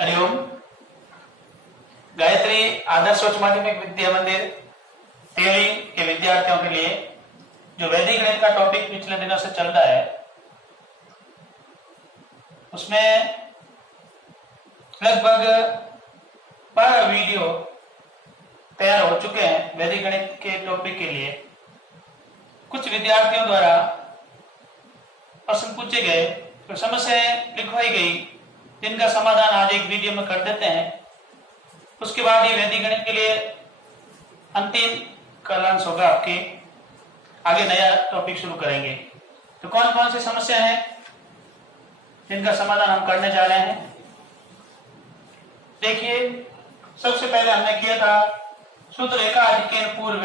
हरिओम। गायत्री आदर्श उच्च माध्यमिक विद्या मंदिर टिहरी के विद्यार्थियों के लिए जो वैदिक गणित का टॉपिक पिछले दिनों से चल रहा है, उसमें लगभग 12 वीडियो तैयार हो चुके हैं। वैदिक गणित के टॉपिक के लिए कुछ विद्यार्थियों द्वारा प्रश्न पूछे गए, तो समस्याएं लिखवाई गई, जिनका समाधान आज एक वीडियो में कर देते हैं। उसके बाद ये वैदिक गणित के लिए अंतिम कलांश होगा आपके। आगे नया टॉपिक शुरू करेंगे। तो कौन कौन सी समस्या है जिनका समाधान हम करने जा रहे हैं, देखिए। सबसे पहले हमने किया था सूत्र रेखा अधिकेन पूर्व।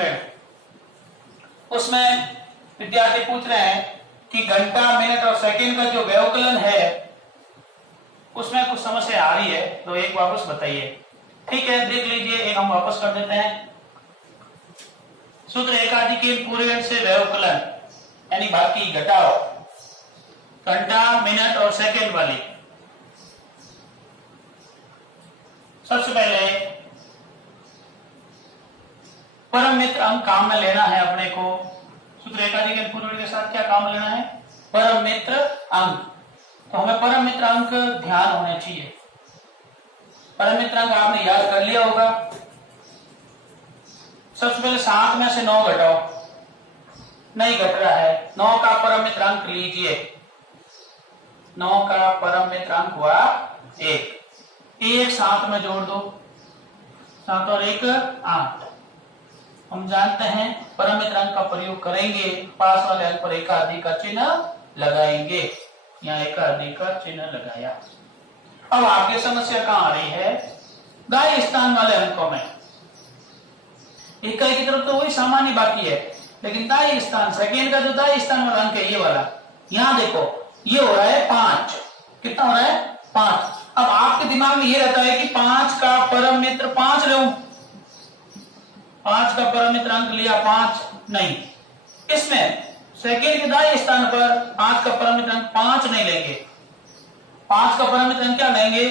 उसमें विद्यार्थी पूछ रहे हैं कि घंटा, मिनट और सेकंड का जो व्यवकलन है उसमें कुछ समस्या आ रही है, तो एक वापस बताइए। ठीक है, देख लीजिए, एक हम वापस कर देते हैं। सूत्र एकाधिकेन पूर्व से व्यवकलन यानी बाकी घटाओ, घंटा, मिनट और सेकंड वाली। सबसे पहले परम मित्र अंक काम में लेना है अपने को। सूत्र एकाधिकेन पूर्व के साथ क्या काम लेना है? परम मित्र अंक। तो हमें परम मित्र अंक ध्यान होने चाहिए। परम मित्र अंक आपने याद कर लिया होगा। सबसे पहले 7 में से 9 घटाओ, नहीं घट रहा है। 9 का परम मित्र अंक लीजिए। 9 का परम मित्र अंक हुआ 1। 7 में जोड़ दो, 7 और 1 8। हम जानते हैं परम मित्र अंक का प्रयोग करेंगे, पास वाले अंक पर एकाधिक का चिन्ह लगाएंगे। यहाँ एकाधिक का चिन्ह लगाया। अब आगे समस्या कहां आ रही है? दाएं स्थान वाले अंकों में। इकाई की तरफ तो वही सामान्य बाकी है, लेकिन दाएं स्थान, सेकेंड का जो दाएं स्थान वाला अंक है ये वाला, यहां देखो, ये हो रहा है 5। कितना हो रहा है? 5। अब आपके दिमाग में ये रहता है कि 5 का परम मित्र 5 लो। 5 का परम मित्र अंक लिया 5, नहीं। इसमें सेकेंड के दाएं स्थान पर 5 का परम मित्र अंक 5 नहीं लेंगे। 5 का परम मित्र अंक क्या लेंगे?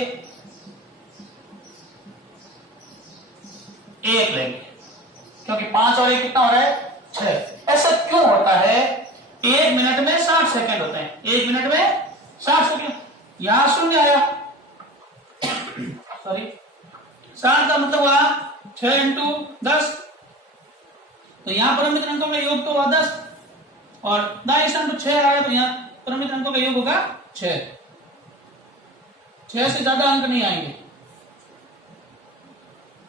1 लेंगे, क्योंकि 5 और 1 कितना हो रहा है? 6। ऐसा क्यों होता है? 1 मिनट में 60 सेकंड होते हैं। 1 मिनट में 60 सेकंड। यहां शून्य आया, सॉरी, 60 का मतलब हुआ 6 × 10। तो यहां परम मित्र अंकों का योग तो हुआ 10, और दाएं स्थान पर 6 आया, तो यहां परम मित्र अंकों का योग होगा 6। 6 से ज्यादा अंक नहीं आएंगे।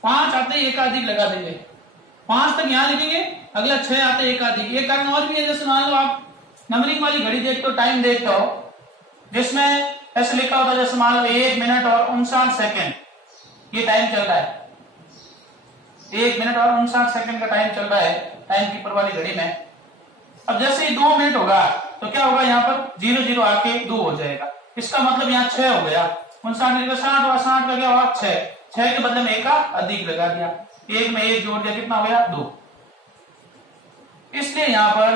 5 आते ही एकाधिक लगा देंगे। 5 तक यहां लिखेंगे, अगला 6 आते एकाधिक। एक कारण और भी है, जैसे मान लो आप नंबरिंग वाली घड़ी देखते हो, टाइम देखते हो, जिसमें ऐसे लिखा होता है, जैसे मान लो 1 मिनट और 59 सेकंड, ये टाइम चल रहा है। 1 मिनट और 59 सेकंड का टाइम चल रहा है टाइम कीपर वाली घड़ी में। अब जैसे ही 2 मिनट होगा तो क्या होगा? यहाँ पर 0 0 आके 2 हो जाएगा। इसका मतलब यहाँ 6 हो गया। 59 में 60 हुआ, 60 का क्या हुआ? 6। 6 के बदले में 1 का अधिक लगा दिया, 1 में 1 जोड़ दिया, कितना हो गया? 2। इसलिए यहाँ पर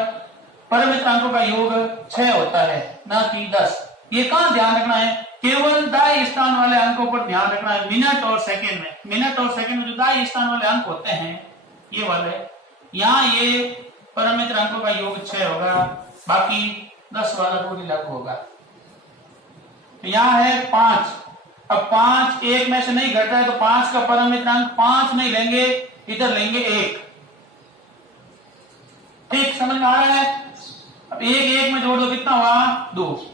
परम मित्र अंकों का योग 6 होता है, ना कि 10। ये कहां ध्यान रखना है? केवल दाएं स्थान वाले अंकों पर ध्यान रखना है, मिनट और सेकंड में। मिनट और सेकंड में जो दाएं स्थान वाले अंक होते हैं, ये वाले, यहाँ ये परम मित्र अंकों का योग 6 होगा, बाकी 10 वाला पूरी लागू होगा। तो यहाँ है 5। अब 5 1 में से नहीं घट रहा है, तो 5 का परम मित्र अंक 5 नहीं लेंगे, इधर लेंगे 1। ठीक, समझ में आ रहा है? अब 1 1 में जोड़ दो, कितना हुआ? 2।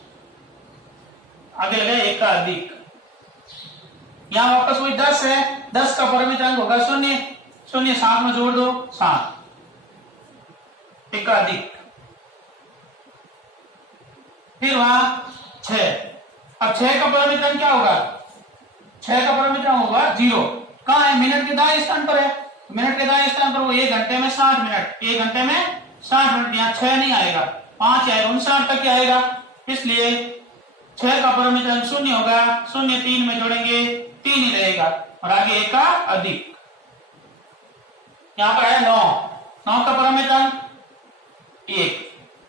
आगे लगे 1 का अधिक। यहां वापस वही 10 है, 10 का परम मित्र अंक होगा 0। 0 7 में जोड़ दो, 7। 1 का अधिक। फिर वहां 6। अब 6 का परम मित्र अंक क्या होगा? 6 का परम मित्र अंक होगा 0। कहां है? मिनट के दाएं स्थान पर है। मिनट के दाएं स्थान पर वो 1 घंटे में 60 मिनट। 1 घंटे में 60 मिनट। यहाँ 6 नहीं आएगा, 5 आएगा, 59 तक आएगा। इसलिए 6 का परम मित्र अंक 0 होगा। 0 3 में जोड़ेंगे, 3 ही रहेगा, और आगे 1 का अधिक। यहाँ पर है 9। 9 का परम मित्र अंक 1।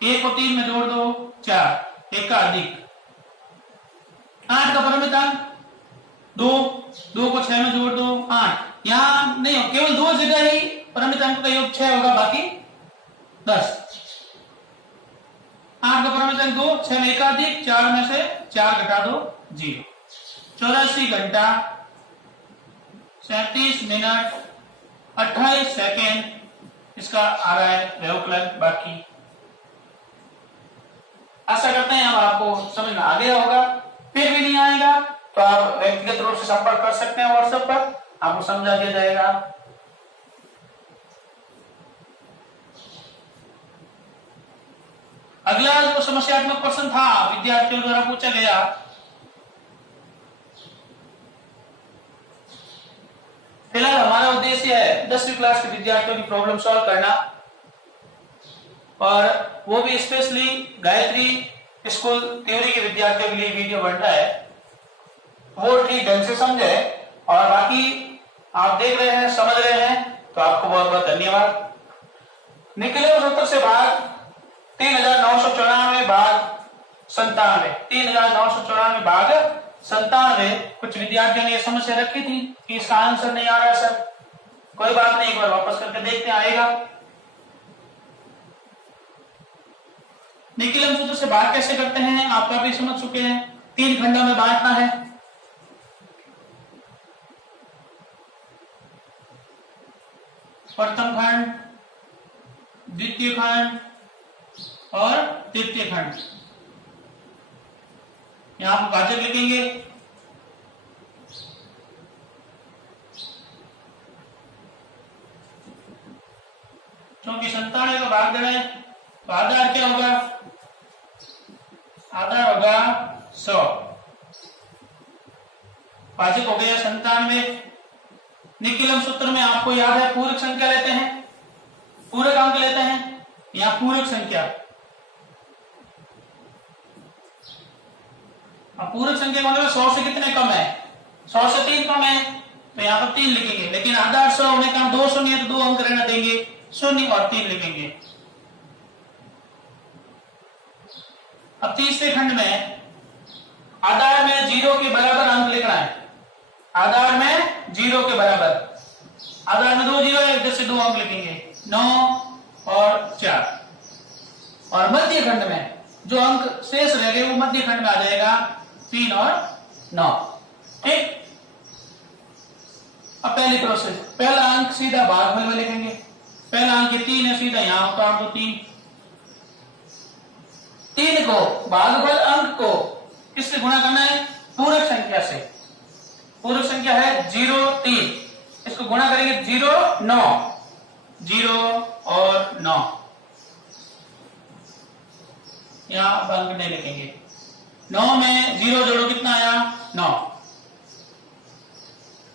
1 को 3 में जोड़ दो, 4। 1 का अधिक। 8 का परम मित्र अंक 2, 2 को 6 में जोड़ दो 8। यहाँ नहीं हो, केवल 2 जगह ही परिमित अंक का योग 6 होगा, बाकी 10। 8 का परिमित अंक 2, 6 में एकाधिक, 4 में से 4 घटा दो 0। 84 घंटा 37 मिनट 28 सेकेंड इसका आ रहा है व्यवकलन। बाकी आशा करते हैं अब आपको समझ में आ गया होगा। फिर भी नहीं आएगा तो आप व्यक्तिगत रूप से संपर्क कर सकते हैं व्हाट्सएप पर, आपको समझा दिया जाएगा। अगला जो समस्यात्मक प्रश्न था विद्यार्थियों द्वारा पूछा गया, फिलहाल हमारा उद्देश्य है 10वीं क्लास के विद्यार्थियों की प्रॉब्लम सॉल्व करना, और वो भी स्पेशली गायत्री स्कूल थ्योरी के विद्यार्थियों के लिए वीडियो बनता है, वो ठीक ढंग से समझे। और बाकी आप देख रहे हैं, समझ रहे हैं, तो आपको बहुत बहुत धन्यवाद। निकले 70 से भाग 3994 भाग 97, 3994 भाग 97। कुछ विद्यार्थियों ने यह समस्या रखी थी कि इसका आंसर नहीं आ रहा है सर, कोई बात नहीं, एक बार वापस करके देखते हैं आएगा। निखिलम सूत्र से भाग कैसे करते हैं आप काफी समझ चुके हैं। 3 खंडों में बांटना है। प्रथम खंड, द्वितीय खंड और तृतीय खंड। यहां आप भाजक लिखेंगे। क्योंकि 97 का भाग देना है तो आधार क्या होगा, आधार होगा 100, भाजक हो गया 97। निखिलम सूत्र में आपको याद है पूरक संख्या लेते हैं, पूरक अंक लेते हैं। यहां पूरक संख्या, अब पूरक संख्या का मतलब 100 से कितने कम है, 100 से 3 कम है, तो यहां पर 3 लिखेंगे। लेकिन आधार 100 होने का 2 शून्य है तो 2 अंक रहना देंगे, 0 और 3 लिखेंगे। अब तीसरे खंड में आधार में 0 के बराबर अंक लिखना है, आधार में 0 के बराबर, आधार में 2 0 है, जैसे 2 अंक लिखेंगे 9 और 4। और मध्य खंड में जो अंक शेष रह गए वो मध्य खंड में आ जाएगा 3 और 9। ठीक। अब पहली प्रोसेस, पहला अंक सीधा भागफल में लिखेंगे। पहला अंक 3 है, सीधा यहां उतार दो 3। 3 को भागफल अंक को किससे गुणा करना है, पूरक संख्या से। पूरक संख्या है 0 3, इसको गुणा करेंगे 0 9, 0 और 9। यहां अंक नहीं लिखेंगे। 9 में 0 जोड़ो कितना आया 9,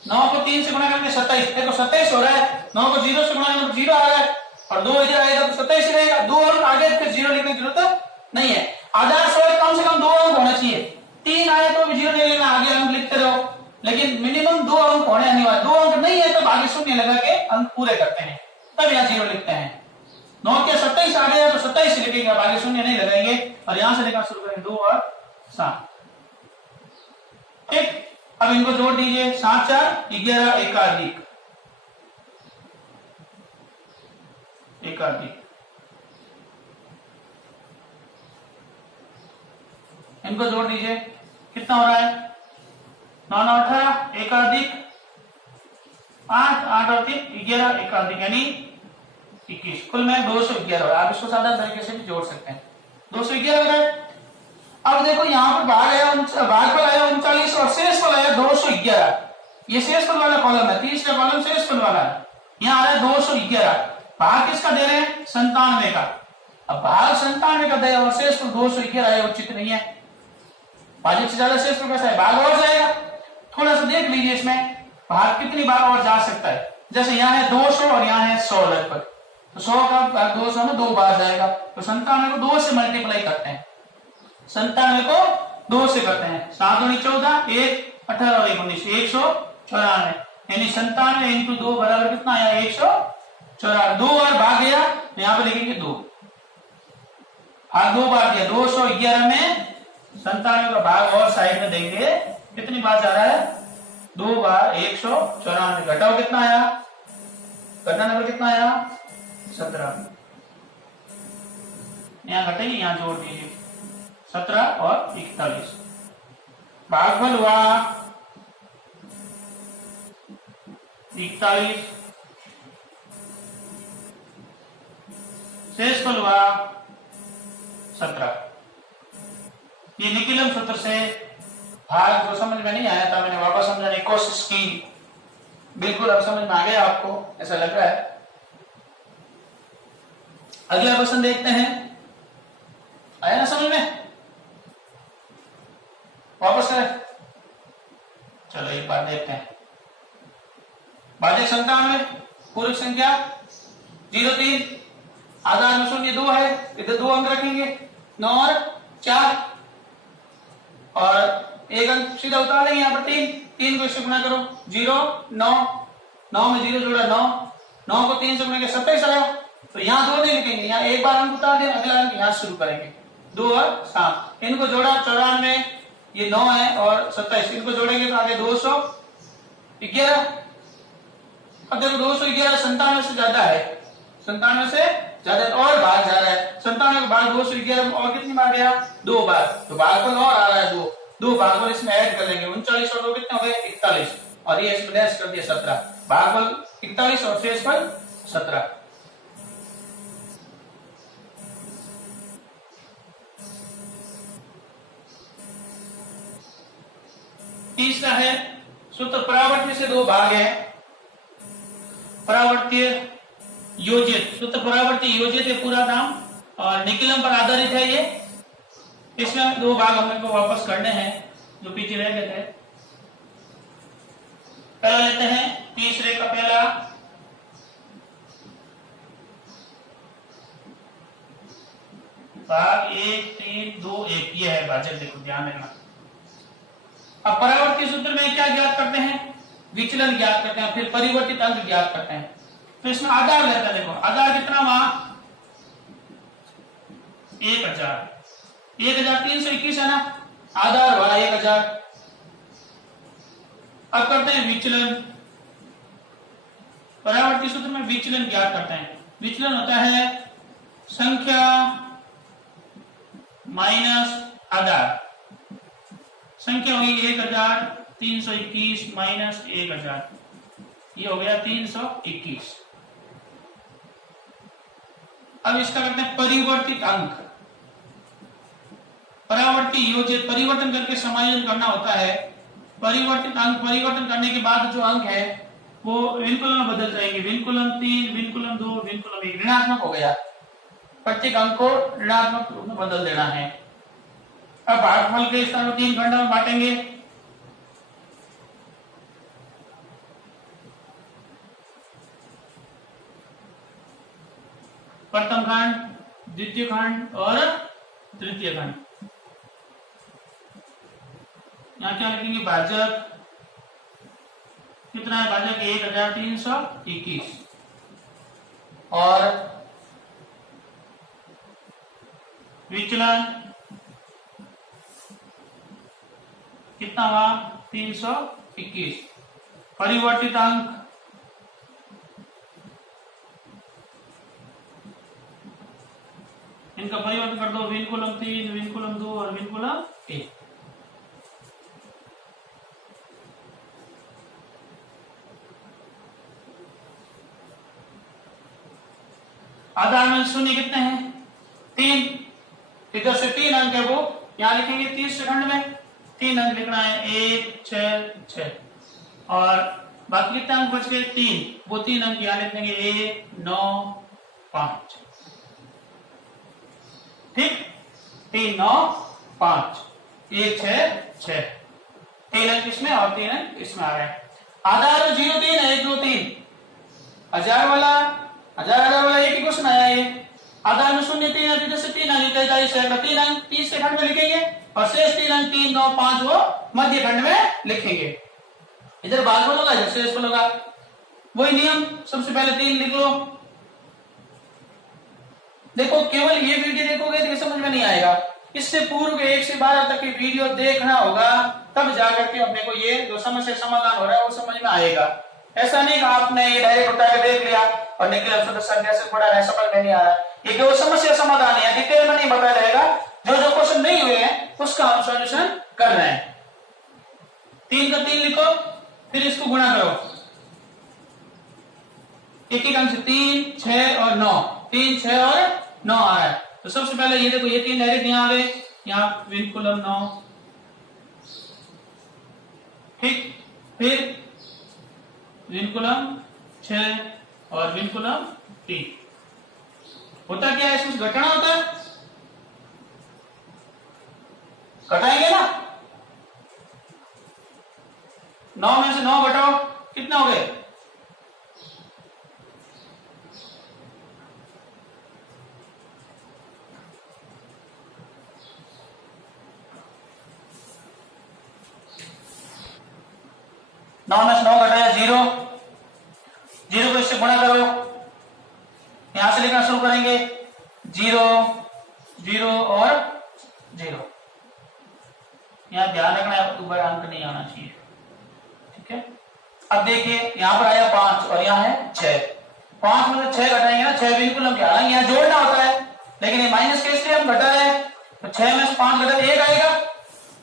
9 को 3 से गुणा करेंगे 27, देखो 27 हो रहा है। 9 को 0 से गुणा करेंगे तो 0 आ रहा है, और 2 इधर आएगा तो 27 ही रहेगा। 2 अंक आगे फिर 0 लिखने की जरूरत नहीं है। आधार 100 कम से कम 2 अंक होना चाहिए। 3 आए तो भी 0 नहीं लेना, आगे अंक लिखते रहो, लेकिन मिनिमम 2 अंक होने अनिवार्य। 2 अंक नहीं है तो आगे शून्य लगा के अंक पूरे करते हैं, तब यहाँ 0 लिखते हैं। 9 के 27 आ गया तो 27 लिखेंगे, अब आगे शून्य नहीं लगाएंगे, और यहां से लिखना शुरू करेंगे 2 और 7। ठीक। अब इनको जोड़ दीजिए, 7 4 11 एकाधिक, एकाधिक इनको जोड़ दीजिए, कितना हो रहा है 9 9 18 एकाधिक 8 8 और 3 11 एकाधिक यानी 21, कुल में 211 हो रहा है। आप इसको साधारण तरीके से भी जोड़ सकते हैं, 211 हो रहा है। अब देखो यहाँ पर भाग आया, भागफल आया 39 और शेषफल आया 211। ये शेषफल वाला कॉलम है, तीसरा कॉलम शेषफल वाला है। यहाँ आ रहा है 211, भाग किसका दे रहे हैं 97 का। अब भाग 97 का दिया और शेषफल 211 है, उचित नहीं है। भाजक से ज्यादा शेषफल कैसा है, भाग और जाएगा। थोड़ा सा देख लीजिए इसमें भाग कितनी बार और जा सकता है। जैसे यहाँ है 200 और यहाँ है 100 लगभग, तो 100 का भाग 200 में 2 बार जाएगा, तो 97 को 2 से मल्टीप्लाई करते हैं, 97 को 2 से करते हैं। 7 दूनी 14, 1 18 और 1 19, 194, यानी 97 इंटू 2 बराबर कितना आया 194। 2 बार भाग गया, यहाँ पे लिखेंगे 2, भाग 2 बार दिया, 211 में 97 का भाग और साइड में देंगे, कितनी बार जा रहा है 2 बार 194, घटाओ कितना आया, घटना नंबर कितना आया 17, यहाँ घटेगी यहाँ जोड़ दीजिए 17 और 41, भागफल हुआ 41, शेषफल हुआ 17। ये निकिलम सूत्र से भाग जो समझ में नहीं आया था मैंने वापस समझाने की कोशिश की, बिल्कुल अब समझ में आ गया आपको ऐसा लग रहा है। अगला क्वेश्चन देखते हैं, आया ना समझ में, वापस करें, चलो एक बार देखते हैं। भाजक 97, पूरक संख्या 03, आधार में शून्य 2 है, इधर 2 अंक रखेंगे 9 और 4, और एक अंक सीधा उतार लेंगे यहाँ पर 3 को इससे गुणा करो 0 9, 9 में 0 जोड़ा 9, 9 को 3 से गुणा के 27 आया, तो यहाँ 2 नहीं लिखेंगे, यहाँ एक बार अंक उतार दें, अगला अंक यहाँ शुरू करेंगे 2 और 7, इनको जोड़ा 94, ये 9 है और 27, इनको जोड़ेंगे तो आगे 211, अब देखो 211 97 से ज्यादा है, 97 से ज्यादा और भाग जा रहा है, 97 के बाद 211 और कितनी बार गया 2 बार, तो भागफल और आ रहा है 2 भागफल इसमें ऐड कर लेंगे 39 और 2 कितने हो गए 41, और ये इसमें डैश कर दिया 17, भागफल 41 और शेषफल 17। तीसरा है सूत्र परावर्ती से 2 भाग है, परावर्तीय योजित, सूत्र परावर्ती योजित है पूरा नाम, और निकिलम पर आधारित है ये, इसमें 2 भाग हमें को वापस करने हैं जो पीछे रह गए थे। पहला लेते हैं तीसरे का पहला, भाग 1 3 2 1, ये है भाजक, देखो ध्यान रखना। अब परावर्ती सूत्र में क्या ज्ञात करते हैं, विचलन ज्ञात करते हैं, फिर परिवर्तित अंक ज्ञात करते हैं, तो इसमें आधार रहता है, देखो आधार कितना हुआ 1321 है ना, आधार हुआ 1000। अब करते हैं विचलन, परावर्ती सूत्र में विचलन ज्ञात करते हैं, विचलन होता है संख्या माइनस आधार, संख्या हुई 1321 माइनस 1000, ये हो गया 321। अब इसका करते हैं परिवर्तित अंक, परावर्ती योजित परिवर्तन करके समायोजन करना होता है, परिवर्तित अंक परिवर्तन करने के बाद जो अंक है वो विनकुलम में बदल जाएंगे, विनकुलम 3 विनकुलम 2 विनकुलम 1, ऋणात्मक हो गया, प्रत्येक अंक को ऋणात्मक रूप में बदल देना है। अब भागफल के स्थान में 3 खंडों में बांटेंगे, प्रथम खंड, द्वितीय खंड और तृतीय खंड। यहाँ क्या लिखेंगे, भाजक कितना है, भाजक 1321, और विचलन कितना हुआ 321, परिवर्तित अंक इनका परिवर्तन कर दो, विनकुलम 3 विनकुलम 2 और विनकुलम 1। आधार में शून्य कितने हैं 3, इधर से 3 अंक है वो यहां लिखेंगे, तीसरे खंड में 3 अंक लिखना है 1 6 6, और बाकी कितने अंक बच गए 3, वो 3 अंक यहां लिख देंगे 1 9 5, ठीक, 3 9 5 1 6 6, 3 अंक इसमें और 3 अंक इसमें आ रहे हैं। आधार 0 3 है 1 2 3, हजार वाला एक ही क्वेश्चन आया ये, आधार में 0 3 है, जैसे 3 अंक लिखा जाए 3 अंक तीसरे खंड में लिखेंगे, और शेष 3 अंक 3 9 5 वो मध्य खंड में लिखेंगे, इधर भागफल होगा इधर शेषफल होगा, वही नियम, सबसे पहले 3 लिख लो। देखो केवल ये वीडियो देखोगे तो समझ में नहीं आएगा, इससे पूर्व के 1 से 12 तक की वीडियो देखना होगा, तब जाकर के अपने को ये जो समस्या समाधान हो रहा है वो समझ में आएगा। ऐसा नहीं कि आपने ये डायरेक्ट उठा के देख लिया और निकले संख्या से पढ़ा है, समझ में नहीं आ रहा। ये केवल समस्या समाधान है, डिटेल में नहीं बताया जाएगा। जो जो क्वेश्चन नहीं हुए हैं उसका हम सॉल्यूशन कर रहे हैं। 3 का 3 लिखो, फिर इसको गुणा करो। एक एक अंक से 3, 6 और 9, 3, 6 और 9 आ रहा है। तो सबसे पहले ये देखो, ये 3 डायरेक्ट यहां आ गए, यहां विनकुलम 9, ठीक, फिर विनकुलम 6 और विनकुलम 3। होता क्या है, इसमें घटाना होता है, घटाएंगे ना। 9 में से 9 घटाओ, कितना हो गए, 9 में से 9 घटाया 0, 0 को इससे गुणा करो, यहां से लिखना शुरू करेंगे 0, 0 और 0। यहां ध्यान रखना है, दोबारा अंक नहीं आना चाहिए, ठीक है। अब देखिए यहां पर आया 5 और यहां है 6, 5 में से 6 घटाएंगे ना, 6 बिल्कुल हम क्या, यहाँ जोड़ना होता है, लेकिन ये माइनस के इसलिए हम घटा रहे हैं। तो 6 में से 5 घटा 1 आएगा,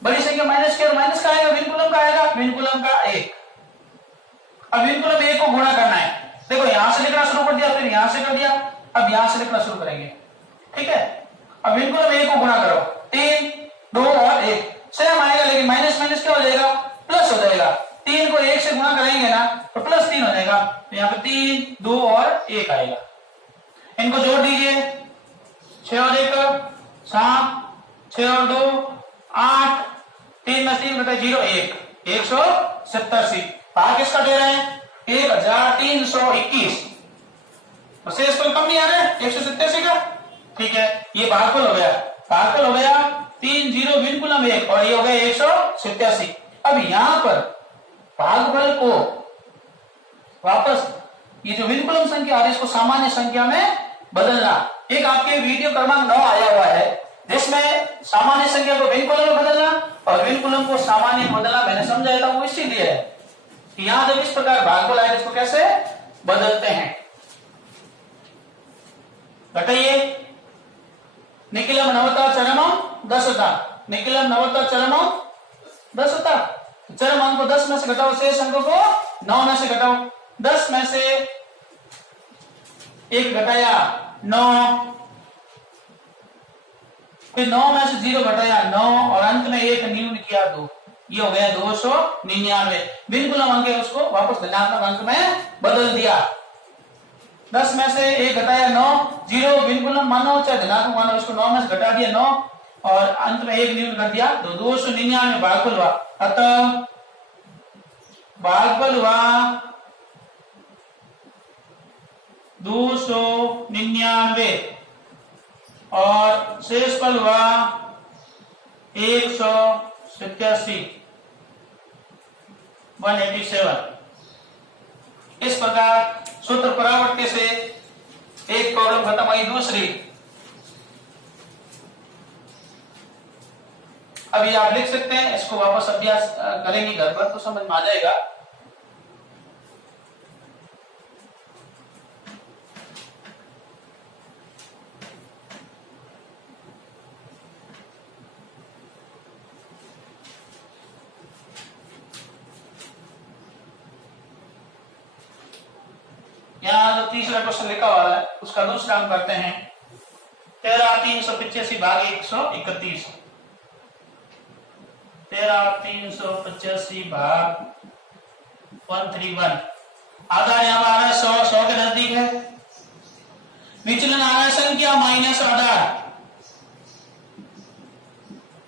बड़ी संख्या माइनस के, और माइनस का आएगा विनकुलम का आएगा, विनकुलम का 1। अब विनकुलम 1 को गुणा करना है, देखो यहां से लिखना शुरू कर दिया, फिर यहां से कर दिया, अब यहां से लिखना शुरू करेंगे, ठीक है। अब विनकुलम 1 को गुणा करो, 3, 2 और 1, सेम आएगा, लेकिन माइनस माइनस क्या हो जाएगा, प्लस हो जाएगा। 3 को 1 से गुणा करेंगे ना तो प्लस 3 हो जाएगा, तो यहाँ पे 3, 2 और 1 आएगा। इनको जोड़ दीजिए, 6 और 1 7, 6 और 2 8, 3 में 3 घटा 0, 1, 187। भाग किसका दे रहे हैं, 1321। तो शेष कोई कम नहीं आ रहा है, 187 का, ठीक है। ये भागफल हो गया, भागफल हो गया 3, 0 विनकुलम 1 और ये हो गया 187। अब यहां पर भागफल को वापस ये जो विनकुलम संख्या आ रही है इसको सामान्य संख्या में बदलना। एक आपके वीडियो क्रमांक 9 आया हुआ है जिसमें सामान्य संख्या को विनकुलम में बदलना और विनकुलम को सामान्य में बदलना मैंने समझाया था, वो इसीलिए है कि यहां जब इस प्रकार भागफल आए इसको कैसे बदलते हैं। घटाइए, निखिलम नवता चरमम 10ता, निखिलम नवता चरमम 10ता। चरम अंक को 10 में से घटाओ, शेष अंकों को 9 में से घटाओ। 10 में से 1 घटाया 9, फिर 9 में से 0 घटाया 9 और अंत में 1 न्यून किया 2, ये हो गया 299। विनकुलम अंक है उसको वापस धनात्मक अंक में बदल दिया। 10 में से 1 घटाया 9, 0 विनकुलम मानो चाहे धनात्मक मानो, इसको 9 में से घटा दिया 9 और अंत में 1 न्यून कर दिया, तो 299 भागफल हुआ। अतः भागफल हुआ 299 और शेषफल हुआ 187, 187। इस प्रकार सूत्र परावर्त्य से एक प्रॉब्लम खत्म हुई। दूसरी, अभी आप लिख सकते हैं, इसको वापस अभ्यास करेंगे घर पर तो समझ में आ जाएगा। यहाँ जो तीसरा क्वेश्चन लिखा हुआ है उसका दूसरा हम करते हैं। 13,385 भाग 131, 13,385 भाग 131। आधार यहाँ पर आ रहा है 100, 100 के नजदीक है। विचलन आ रहा है संख्या माइनस आधार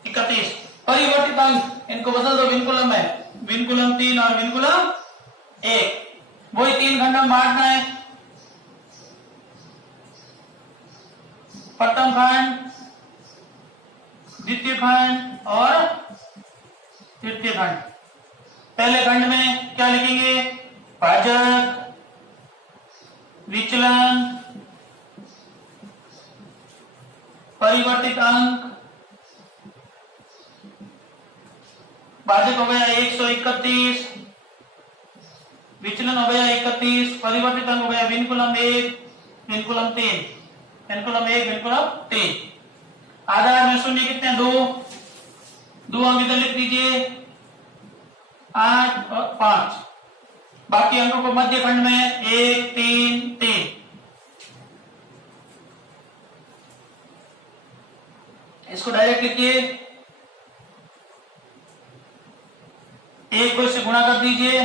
31। परिवर्तित अंक इनको बदल दो विनकुलम में, विनकुलम 3 और विनकुलम 1, वही 3 खंड में बांटना है। प्रथम खंड, द्वितीय खंड और तृतीय खंड। पहले खंड में क्या लिखेंगे, भाजक, विचलन, परिवर्तित अंक भाजक हो गया 131, विचलन हो गया 31, परिवर्तित अंक हो गया विनकुलम 1, विनकुलम 3, विनकुलम 1, विनकुलम 3। आधार में शून्य कितने 2 अंक इधर लिख दीजिए 8 और 5। बाकी अंकों को मध्य खंड में 1 3 3। इसको डायरेक्ट लिखिए, 1 को इससे गुणा कर दीजिए,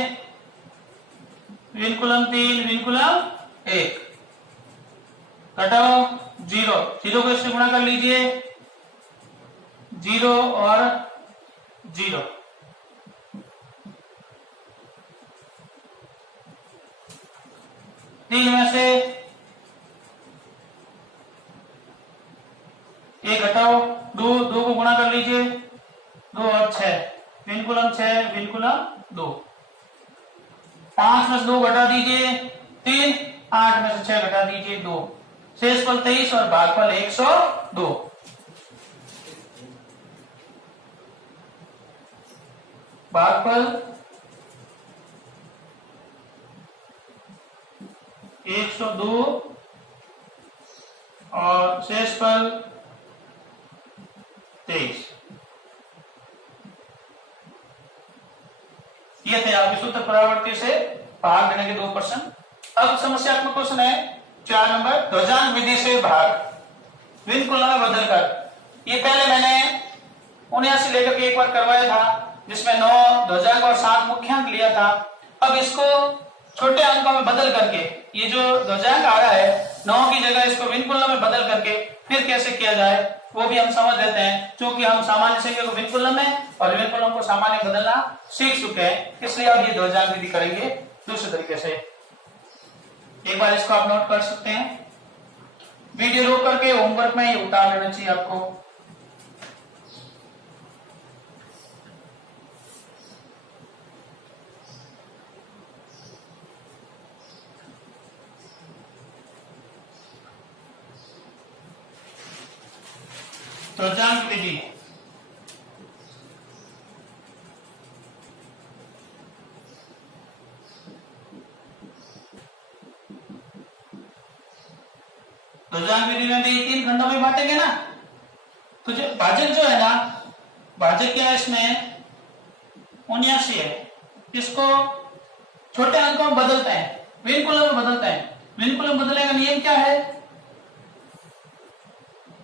विनकुलम 3, विनकुलम 1, घटाओ 0, 0 को इससे गुणा कर लीजिए, 0 और 0। तीन में से 1 घटाओ, 2 को गुणा कर लीजिए, 2 और 6, विनकुलम 6, विनकुलम 2। 5 में से 2 घटा दीजिए 3, 8 में से 6 घटा दीजिए 2, शेषफल 23 और भागफल 102। भागफल 102 और शेषफल 23। ये थे आपके सूत्र परावर्ती से भाग देने के 2 प्रश्न। अब समस्यात्मक क्वेश्चन है 4 नंबर, ध्वजांक विधि से भाग विनकुलम में बदलकर। ये पहले मैंने 79 लेकर के एक बार करवाया था, जिसमें 9 ध्वजांक और 7 मुख्यांक लिया था। अब इसको छोटे अंकों में बदल करके, ये जो ध्वजांक आ रहा है 9 की जगह इसको विनकुलम में बदल करके फिर कैसे किया जाए वो भी हम समझ लेते हैं। क्योंकि हम सामान्य संख्या को विनकुलम में और विनकुलम को सामान्य बदलना सीख चुके हैं, इसलिए अब ये ध्वजांक विधि करेंगे दूसरे तरीके से। एक बार इसको आप नोट कर सकते हैं, वीडियो रोक करके होमवर्क में ही उतार लेना चाहिए आपको। ध्वजांक विधि, ध्वजांक विधि में भी 3 खंडों में बांटेंगे ना। तो जो भाजक जो है ना, भाजक क्या है इसमें 79 है, इसको छोटे अंकों में बदलते हैं, विनकुलम में बदलते हैं। विनकुलम बदलने का नियम क्या है,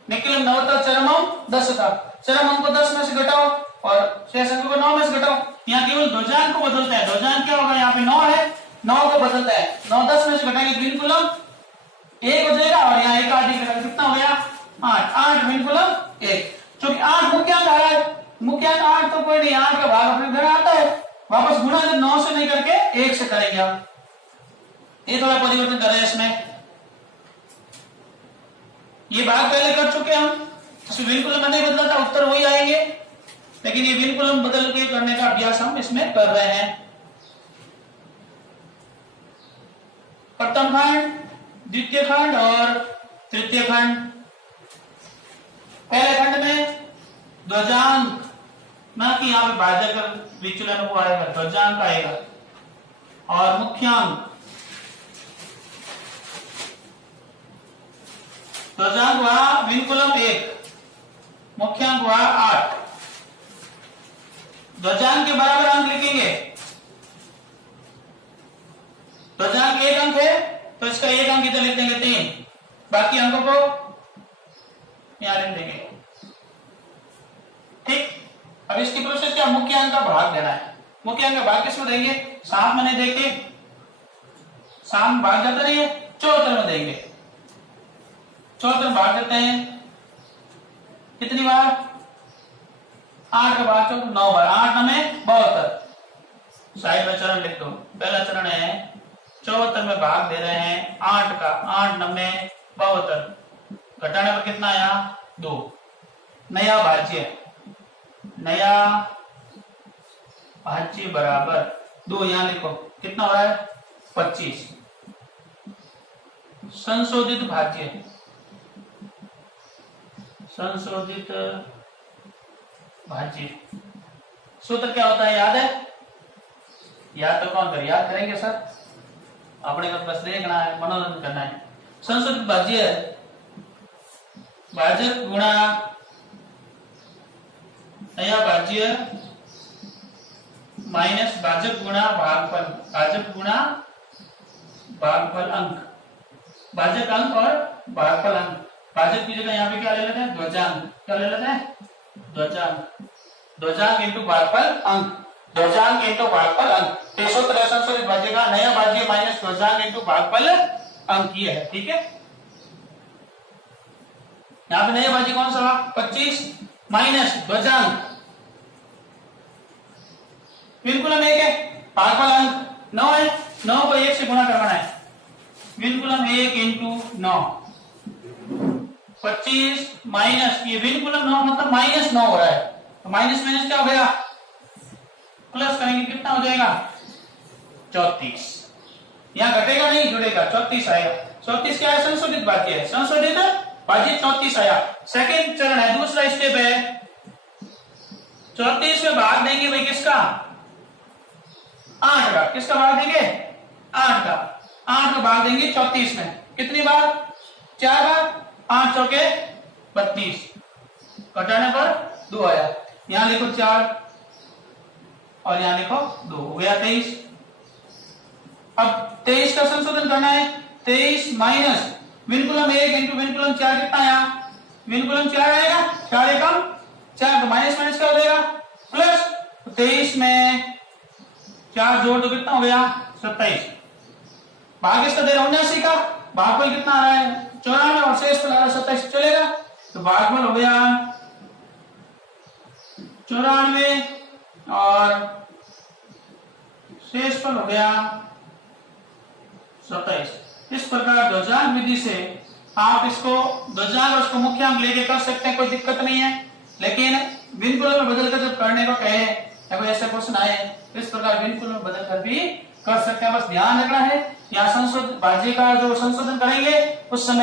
निकलम नवता चरमम 10 था, चरम अंक को 10 में से घटाओ और शेष अंक को 9 में से घटाओ। यहाँ केवल ध्वजांक को बदलते हैं। ध्वजांक क्या होगा, यहाँ पे 9 है, 9 को बदलता है, 9 10 में से घटाएंगे विनकुलम 1 हो जाएगा और यहाँ 1 आदि कितना हो गया 8, 8 विनकुलम 1। क्योंकि 8 मुख्यांक आ रहा है, मुख्यांक 8 तो कोई नहीं, 8 का भाग अपने घर आता है, वापस गुणा जब 9 से नहीं करके 1 से करेंगे। ये थोड़ा परिवर्तन कर रहे हैं इसमें, ये भाग पहले कर चुके हम, तो विनकुलम में नहीं बदला था, उत्तर वही आएंगे, लेकिन ये विनकुलम बदल के करने का अभ्यास हम इसमें कर रहे हैं। प्रथम खंड, द्वितीय खंड और तृतीय खंड। पहले खंड में ध्वजांक, ना कि यहाँ पे भाजक विचलन को आएगा, ध्वजांक आएगा और मुख्यांक। ध्वजांक हुआ विनकुलम 1, मुख्यांक हुआ 8। ध्वजांक के बराबर अंक लिखेंगे, ध्वजांक 1 अंक है तो इसका 1 अंक इधर लिख देंगे 3, बाकी अंकों को यहां लिख देंगे। ठीक, अब इसकी प्रोसेस क्या, मुख्यांक का भाग देना है। मुख्यांक का भाग किसमें देंगे, 7 में नहीं देंगे, 7 में भाग जाता नहीं है, 74 में देंगे। 74 में भाग देते हैं कितनी बार, 8 का भाग 9 बार, 8 में 72। साइड में चरण लिख दो, पहला चरण है 74 में भाग दे रहे हैं 8 का, 8 में 72, घटाने पर कितना आया 2। नया भाज्य, नया भाज्य बराबर 2, यहां लिखो कितना हो रहा है 25। संशोधित भाज्य, संशोधित भाज्य सूत्र क्या होता है याद है? याद तो कौन कर, याद करेंगे सर, अपने को बस देखना है, मनोरंजन करना है। संशोधित भाज्य भाजक गुणा नया भाज्य माइनस भाजक गुणा भागफल, भाजक गुणा भागफल अंक, भाजक अंक और भागफल अंक। भाजक की जगह यहाँ पे क्या ले लेते हैं? ध्वजांक। क्या ले लेते हैं? ध्वजांक। ध्वजांक इंटू भागफल अंक, ध्वजांक इंटू भागफल अंक। तो सूत्र है संशोधित भाज्य का नया भाज्य माइनस ध्वजांक इंटू भागफल अंक ये है। ठीक है, यहाँ पे नया भाज्य कौन सा? 25 माइनस ध्वजांक विनकुलम 1 है, भागफल अंक 9 है, 9 को 1 से गुणा करवाना है। विनकुलम 1 इंटू 9, 25 माइनस ये विनकुलम 9 मतलब माइनस 9 हो रहा है, तो माइनस माइनस क्या हो गया? प्लस करेंगे कितना हो जाएगा? 34। यहाँ घटेगा नहीं, जुड़ेगा, 34 आएगा। 34 क्या है? संशोधित भाज्य है, संशोधित भाज्य 34 आया। सेकंड चरण है, दूसरा स्टेप है, 34 में भाग देंगे भाई किसका? 8 का। किसका भाग देंगे? 8 का। 8 का भाग देंगे 34 में, कितनी बार? 4 बार। 8 चौके 32, घटाने पर 2 आया। यहां लिखो 4 और यहां लिखो 2, हो गया 23। अब 23 का संशोधन करना है। 23 माइनस विनकुलम 1 इंटू विनकुलम 4 कितना आया? विनकुलम 4 आएगा, 4 एकम 4, तो माइनस माइनस क्या हो जाएगा? प्लस। 23 में 4 जोड़ दो कितना हो गया? 27। भाग इसका दे रहा 79 का, भागफल कितना आ रहा है? 94 और शेष फल आ रहा है 27, चलेगा। तो भागफल हो गया 94 और शेष फल हो गया 27। इस प्रकार ध्वजांक विधि से आप इसको ध्वजांक और उसको मुख्यांक लेके कर सकते हैं, कोई दिक्कत नहीं है। लेकिन विनकुलम में बदलकर जब करने को कहे या कोई ऐसा क्वेश्चन आए, इस प्रकार विनकुलम में बदलकर भी कर सकते हैं। बस ध्यान रखना है, यहाँ संशोधित भाज्य का जो संशोधन करेंगे उस समय